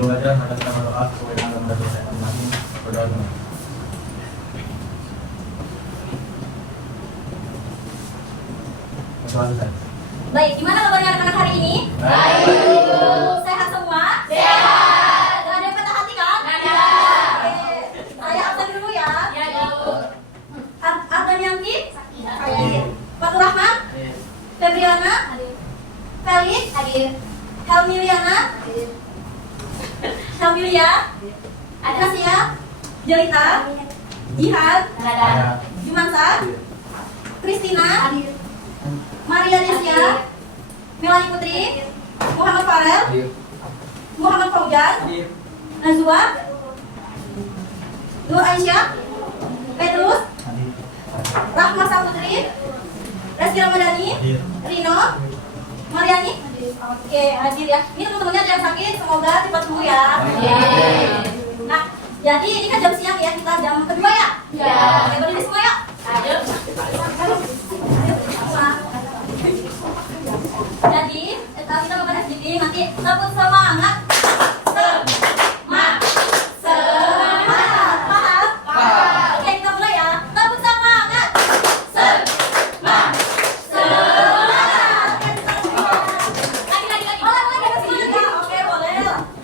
Sebelum belajar, maka kita berdoa supaya kita mendapatkan kami berdoa dulu. Baik, gimana kabarnya anak-anak hari ini? Baik. Sehat semua? Sehat. Gak ada yang patah hati kan? Ada. Oke. Saya absen dulu ya. Ya, Bu. Absen Yanti? Hadir. Fatur Rahman? Febriana? Felix? Helmiliana? Helmilia? Nasia? Jelita? Jihad? Ada. Jumansa? Kristina? Maria Desia, Melani Putri, Muhammad Farel, Muhammad Faujan, Nazwa, Nur Aisyah, Petrus, Rahma Saputri, Reski Ramadhani, Rino, Mariani. Oke, hadir ya. Ini teman-temannya ada yang sakit, semoga cepat sembuh ya. Nah, jadi ini kan jam siang ya, kita jam kedua ya. Oke, berdiri semua yuk. Jadi, kita makan SGD nanti tepuk semangat. Semangat. Paham? Oke, kita mulai ya. Tepuk semangat. Semangat. Lagi. Lagi ada semangat ya? Oke, boleh.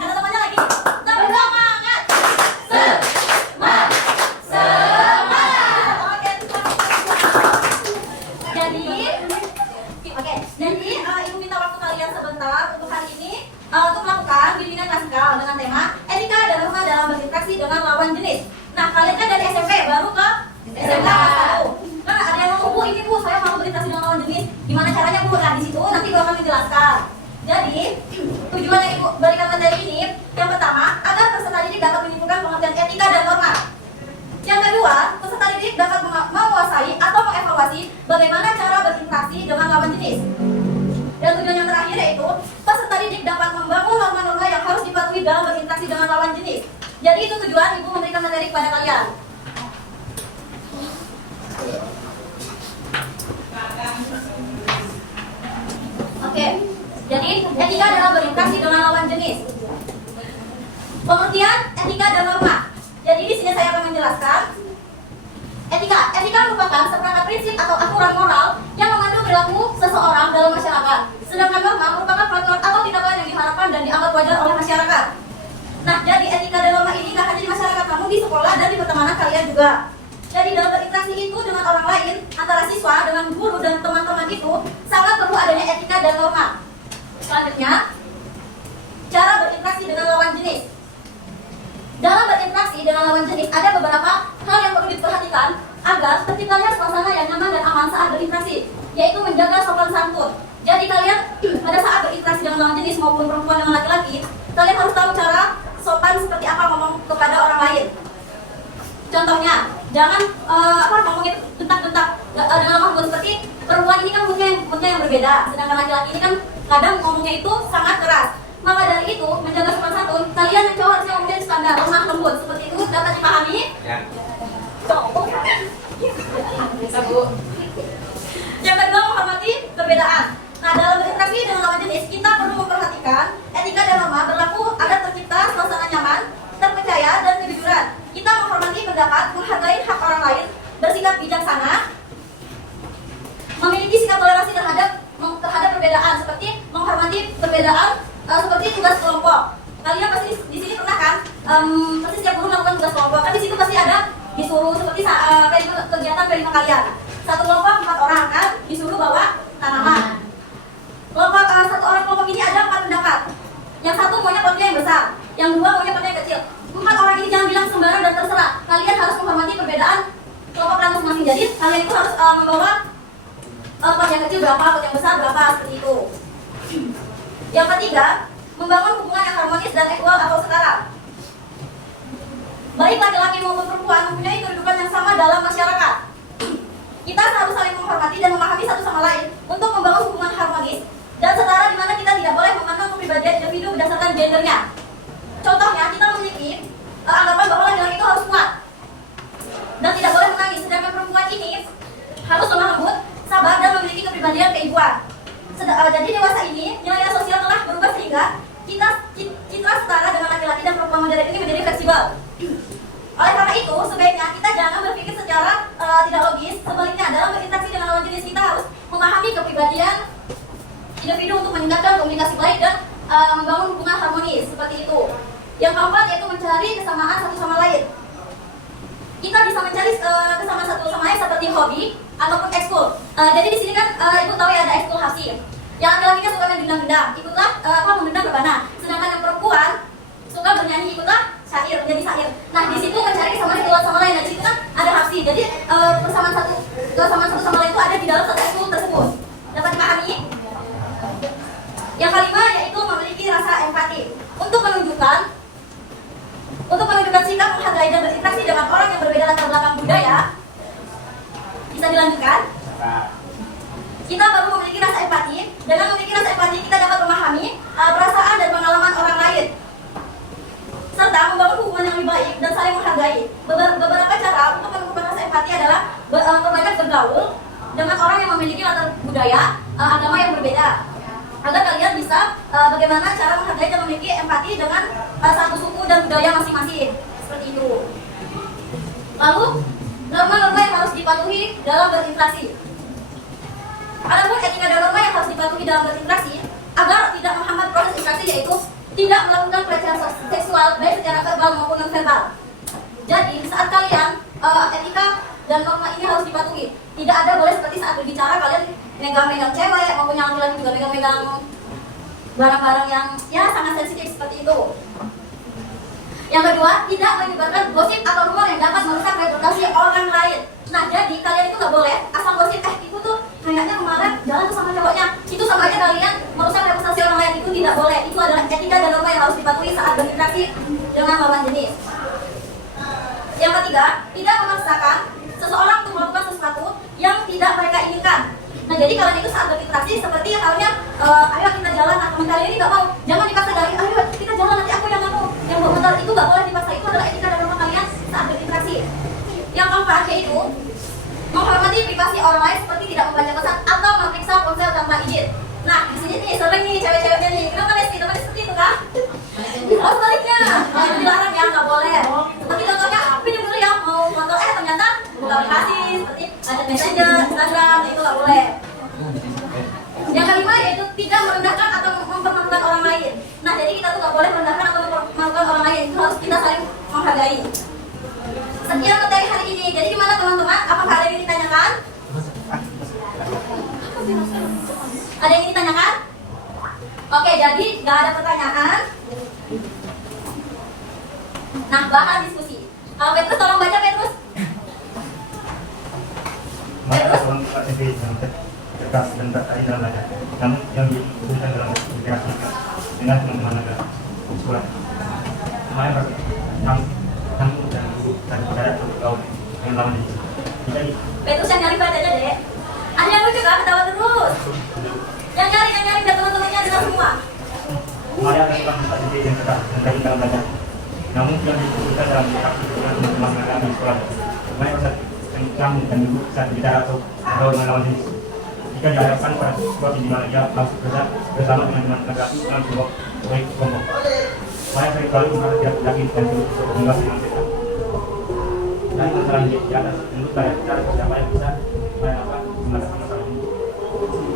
Ada temannya lagi. Tepuk semangat. Semangat. Oke. Jadi ibu minta waktu kalian sebentar untuk hari ini untuk melakukan bimbingan klasikal dengan tema etika dan norma dalam berinteraksi dengan lawan jenis. Nah, kalian kan dari SMP baru ke SMA kelas 1. Nah, ada yang ngomong, Bu, ini Bu, saya mau berinteraksi dengan lawan jenis. Gimana caranya, Bu? Nah, di situ nanti Ibu akan menjelaskan. Jadi, tujuan yang Ibu berikan materi ini, yang pertama, agar peserta didik dapat menyimpulkan pengertian etika dan norma. Yang kedua, peserta didik dapat menguasai atau mengevaluasi bagaimana cara berinteraksi dengan lawan jenis. Dan tujuan yang terakhir yaitu peserta didik dapat membangun norma-norma yang harus dipatuhi dalam berinteraksi dengan lawan jenis. Jadi itu tujuan Ibu memberikan materi kepada kalian. Oke, jadi etika dalam berinteraksi dengan lawan jenis. Pengertian etika dan norma. Jadi di sini saya akan menjelaskan etika merupakan seperangkat prinsip atau aturan moral yang memandu perilaku seseorang dalam masyarakat. Sedangkan norma merupakan peraturan atau tindakan yang diharapkan dan dianggap wajar oleh masyarakat. Nah, jadi etika dan norma ini nggak hanya di masyarakat, namun di sekolah dan di pertemanan kalian juga. Jadi dalam berinteraksi itu dengan orang lain, antara siswa dengan guru dan teman-teman itu sangat perlu adanya etika dan norma. Selanjutnya, cara berinteraksi dengan lawan jenis. Dalam berinteraksi dengan lawan jenis ada beberapa hal yang perlu diperhatikan agar terciptanya suasana yang nyaman dan aman saat berinteraksi, yaitu menjaga sopan santun. Jadi kalian pada saat berinteraksi dengan lawan jenis maupun perempuan dengan laki-laki, kalian harus tahu cara sopan seperti apa ngomong kepada orang lain. Contohnya, jangan ngomongnya bentak-bentak dengan lemah lembut, seperti perempuan ini kan moodnya yang berbeda, sedangkan laki-laki ini kan kadang ngomongnya itu sangat keras. Maka dari itu, menjaga sopan santun, kalian yang cowok harusnya ngomongnya standar lemah lembut. Seperti itu dapat dipahami? Ya. Bisa, Bu. Yang kedua, menghormati perbedaan. Nah, dalam berinteraksi dengan lawan jenis, kita perlu memperhatikan etika dan norma berlaku agar tercipta suasana nyaman, terpercaya, dan kejujuran. Kita menghormati pendapat, menghargai hak orang lain, bersikap bijaksana, memiliki sikap toleransi terhadap perbedaan, seperti menghormati perbedaan seperti tugas kelompok. Kalian pasti di sini pernah kan? Pasti setiap guru melakukan tugas kelompok. Kan di situ pasti ada disuruh seperti kegiatan perima kalian. Satu kelompok 4 orang kan disuruh bawa tanaman. Kelompok ini ada 4 pendapat. Yang satu maunya potnya yang besar, yang dua maunya potnya yang kecil. 4 orang ini jangan bilang sembarang dan terserah. Kalian harus menghormati perbedaan kelompok kalian masing-masing. Jadi kalian itu harus membawa pot yang kecil berapa, pot yang besar berapa, seperti itu. Yang ketiga, membangun hubungan yang harmonis dan equal atau setara. Baik laki-laki maupun perempuan mempunyai kedudukan yang sama dalam masyarakat. Kita harus saling menghormati dan memahami satu sama lain untuk membangun hubungan harmonis dan setara, di mana kita tidak boleh memandang kepribadian individu berdasarkan gendernya. Contohnya, kita memiliki anggapan bahwa laki-laki itu harus kuat dan tidak boleh menangis, sedangkan perempuan ini harus lemah lembut, sabar, dan memiliki kepribadian keibuan. Jadi dewasa ini nilai sosial telah berubah sehingga kita citra setara dengan laki-laki modern ini menjadi fleksibel. Oleh karena itu, sebaiknya kita jangan berpikir secara tidak logis. Sebaliknya, dalam berinteraksi dengan lawan jenis kita harus memahami kepribadian individu untuk meningkatkan komunikasi baik dan membangun hubungan harmonis seperti itu. Yang keempat yaitu mencari kesamaan satu sama lain. Kita bisa mencari kesamaan satu sama lain seperti hobi ataupun ekskul. Jadi di sini kan ibu tahu ya ada ekskul hasif. Yang laki-lakinya suka main gendang-gendang, ikutlah menggendang rebana. Sedangkan yang perempuan suka bernyanyi, ikutlah syair, menjadi syair. Nah di situ mencari kesamaan satu sama lain. Nah di situ kan ada hapsi. Jadi kesamaan satu sama lain itu ada di dalam satu ekskul tersebut. Dapat dipahami? Yang kelima yaitu memiliki rasa empati. Untuk menunjukkan sikap menghargai dan berinteraksi dengan orang yang berbeda latar belakang budaya. Bisa dilanjutkan? Kita baru memiliki rasa empati. Dengan memiliki rasa empati kita dapat memahami perasaan dan pengalaman orang lain, serta membangun hubungan yang lebih baik dan saling menghargai. Beberapa cara untuk menumbuhkan rasa empati adalah membanyak bergaul dengan orang yang memiliki latar budaya, agama yang berbeda, agar kalian bisa bagaimana cara menghargai dan memiliki empati dengan satu suku dan budaya masing-masing. Seperti itu. Lalu, norma-norma yang harus dipatuhi dalam berinteraksi. Adapun etika dan norma yang harus dipatuhi dalam berinteraksi agar tidak menghambat proses interaksi, yaitu tidak melakukan pelecehan seksual baik secara verbal maupun non verbal. Jadi saat kalian etika dan norma ini harus dipatuhi. Tidak ada boleh seperti saat berbicara kalian megang-megang cewek maupun yang laki-laki juga megang-megang barang-barang yang ya sangat sensitif seperti itu. Yang kedua, tidak menyebarkan gosip atau rumor yang dapat merusak reputasi orang lain. Nah, jadi kalian itu nggak boleh asal gosip, itu tuh kayaknya kemarin jalan tuh sama cowoknya. Itu sama aja kalian merusak reputasi orang lain, itu tidak boleh. Itu adalah etika dan norma yang harus dipatuhi saat berinteraksi dengan lawan jenis. Yang ketiga, tidak memaksakan seseorang untuk melakukan sesuatu yang tidak mereka inginkan. Nah, jadi kalian itu saat berinteraksi seperti halnya, ayo kita jalan, nah teman kalian ini nggak mau, jangan dipaksa dari, ayo kita jalan nanti aku yang mau. Yang bermotor itu nggak boleh dipaksa, itu adalah etika dan norma kalian saat berinteraksi. Yang keempat yaitu menghormati privasi orang lain seperti tidak membaca pesan atau memeriksa ponsel tanpa izin. Nah, di sini nih sering nih cewek-ceweknya nih, kenapa Lesti teman seperti itu kan? Oh sebaliknya, itu dilarang ya, nggak boleh. Seperti contohnya, pinjam dulu ya, mau motor, ternyata buka aplikasi seperti ada Messenger, Instagram, itu nggak boleh. Yang kelima yaitu tidak merendahkan atau mempermalukan orang lain. Nah, jadi kita tuh nggak boleh merendahkan atau mempermalukan orang lain, itu harus kita saling menghargai. Sekian materi hari ini. Jadi gimana teman-teman? Apakah ada yang ingin ditanyakan? Ada yang ingin ditanyakan? Oke, jadi nggak ada pertanyaan. Nah, bahan diskusi. Petrus tolong baca Petrus. Maka seorang aktivis yang tegas dan terkait dalam belajar, namun yang dibutuhkan dalam interaksi dengan teman-teman negara sekolah. Kemarin kamu dan guru dan saudara bergaul dengan lawan jenis. Jadi Petrus yang nyari baca aja deh. Ada yang lucu kan? Ketawa terus. Yang nyari biar teman-temannya dengar semua. Maya adalah seorang aktivis yang tegas dan terkait dalam belajar, namun yang dibutuhkan dalam interaksi dengan teman-teman negara di sekolah. Kemarin kamu dan ibu saat bicara atau bergaul dengan lawan jenis. Jika dihadapkan pada sebuah di mana ia harus bekerja bersama dengan teman laki-laki dalam sebuah proyek kelompok. Saya seringkali merasa tidak yakin dan sulit untuk mengulas dengan mereka. Dan masalah ini di atas, menurut saya cara siapa yang bisa saya dapat mengatasi masalah ini.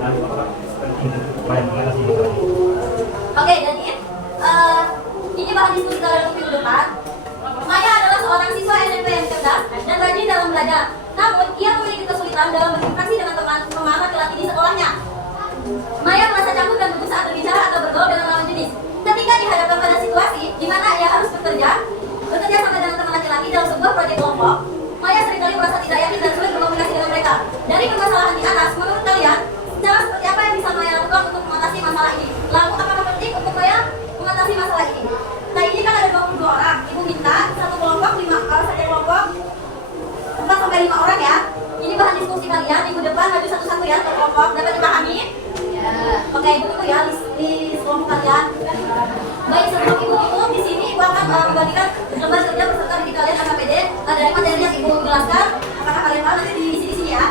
Dan apakah penting untuk supaya mengatasi masalah ini? Oke, jadi ini bahan diskusi kalian untuk minggu depan. Maya adalah seorang siswa SMP yang cerdas dan rajin dalam belajar. Namun, ia memiliki kesulitan dalam berinteraksi dengan teman-teman laki-laki di sekolahnya. Maya merasa canggung dan gugup saat berbicara atau bergaul dengan lawan jenis. Ketika dihadapkan pada situasi di mana ia harus bekerja sama dengan teman laki-laki dalam sebuah proyek kelompok, Maya seringkali merasa tidak yakin dan sulit berkomunikasi dengan mereka. Dari permasalahan di atas, menurut kalian, cara seperti apa yang bisa Maya lakukan untuk mengatasi masalah ini? Lalu, apakah penting untuk Maya mengatasi masalah ini? Nah, ini kan ada 22 orang. Ibu minta satu kelompok, 4-5 orang ya. Ini bahan diskusi kalian. Minggu depan maju satu-satu ya ke kelompok. Dapat dipahami? Ya. Oke, ibu tunggu ya di kelompok kalian. Baik, sebelum ibu tutup di sini ibu akan membagikan lembar kerja beserta didik kalian KKPD dari materi yang ibu jelaskan. Apakah kalian paham nanti di sini ya?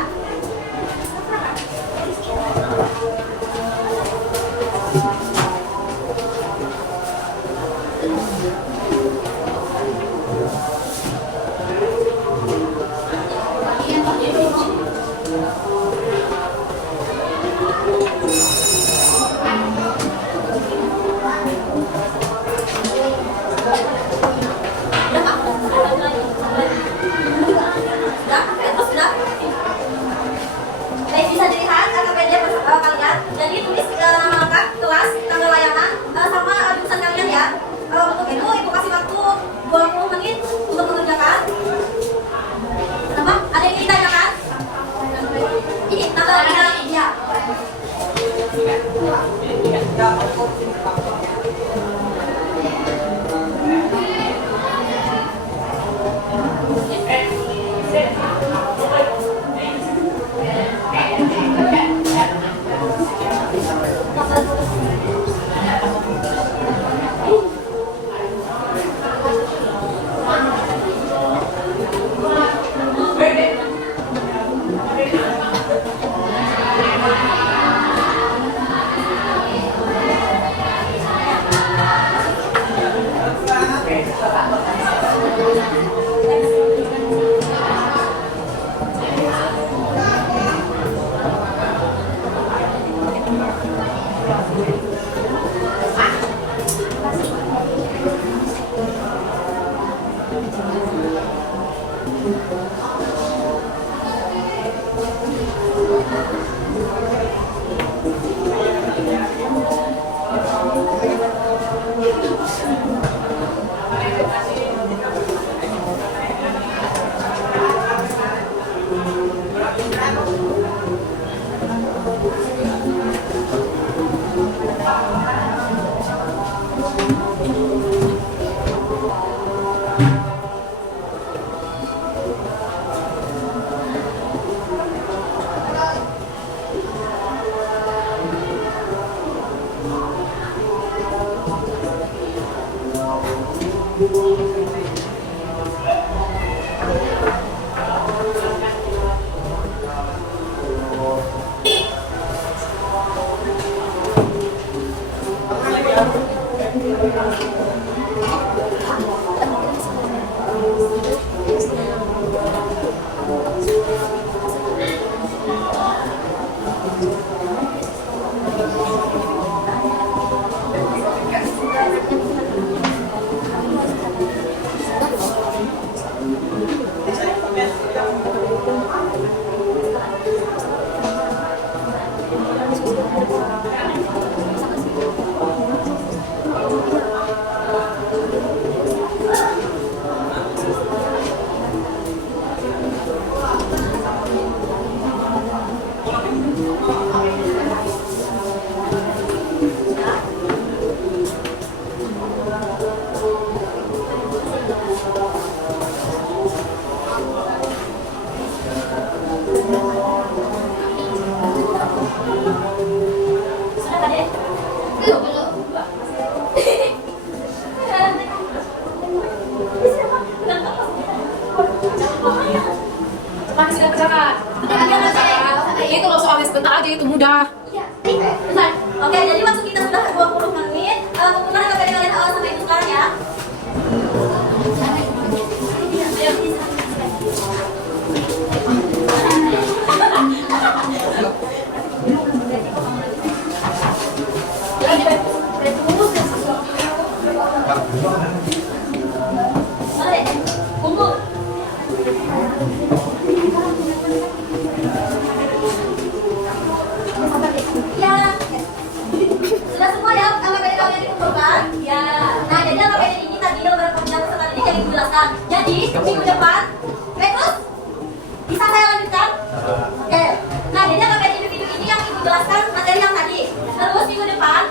Sudah tadi? Belum. Cepat sini kerjakan. Itu loh soalnya sebentar aja itu mudah. Iya. Bentar. Oke, jadi waktu kita sudah 20 menit. Bagaimana kalau kalian sampai itu sekarang ya? Mari, kumpul. Ya. Sudah semua ya LKPD kalian dikumpulkan? Ya. Nah, jadi LKPD ini tadi lembaran pembinaan kesehatan ini jadi dijelaskan. Jadi, minggu depan, terus bisa saya lanjutkan? Oke. Nah, jadi LKPD individu ini yang ibu jelaskan materi yang tadi. Terus minggu depan,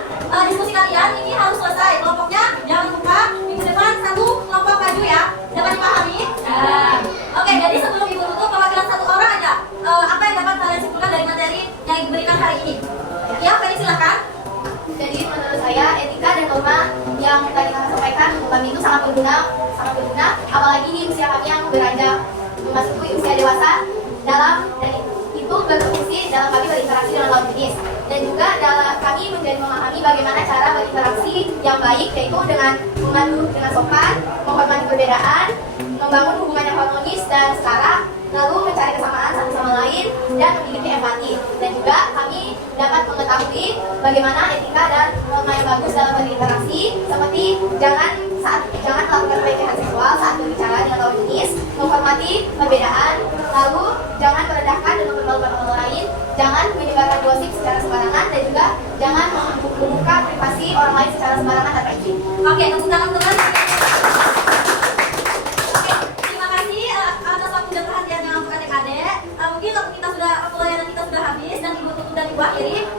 diskusi kalian ini harus selesai. Kelompoknya jangan lupa minggu depan satu kelompok maju ya. Dapat dipahami? Ya. Oke, jadi sebelum ibu tutup, perwakilan satu orang aja. Apa yang dapat kalian simpulkan dari materi yang diberikan hari ini? Ya, Feli silakan. Jadi menurut saya etika dan norma yang tadi kakak sampaikan untuk kami itu sangat berguna, apalagi di usia kami yang beranjak memasuki usia dewasa dan itu berfungsi dalam kami berinteraksi dengan lawan jenis dan juga dalam kami menjadi memahami bagaimana cara berinteraksi yang baik, yaitu dengan mengadu dengan sopan, menghormati perbedaan, membangun hubungan yang harmonis dan setara, lalu mencari kesamaan satu sama lain dan memiliki empati. Dan juga kami dapat mengetahui bagaimana etika dan norma yang bagus dalam berinteraksi, seperti jangan melakukan pelecehan seksual saat berbicara dengan lawan jenis, menghormati perbedaan, lalu jangan merendahkan dan mempermalukan orang lain, jangan menyebarkan gosip secara sembarangan, dan juga jangan membuka privasi orang lain secara sembarangan tanpa izin. Oke, tepuk tangan teman. Oke, terima kasih atas waktu dan perhatiannya untuk adik-adik. Mungkin waktu layanan kita sudah habis dan ibu tutup dan ibu akhiri.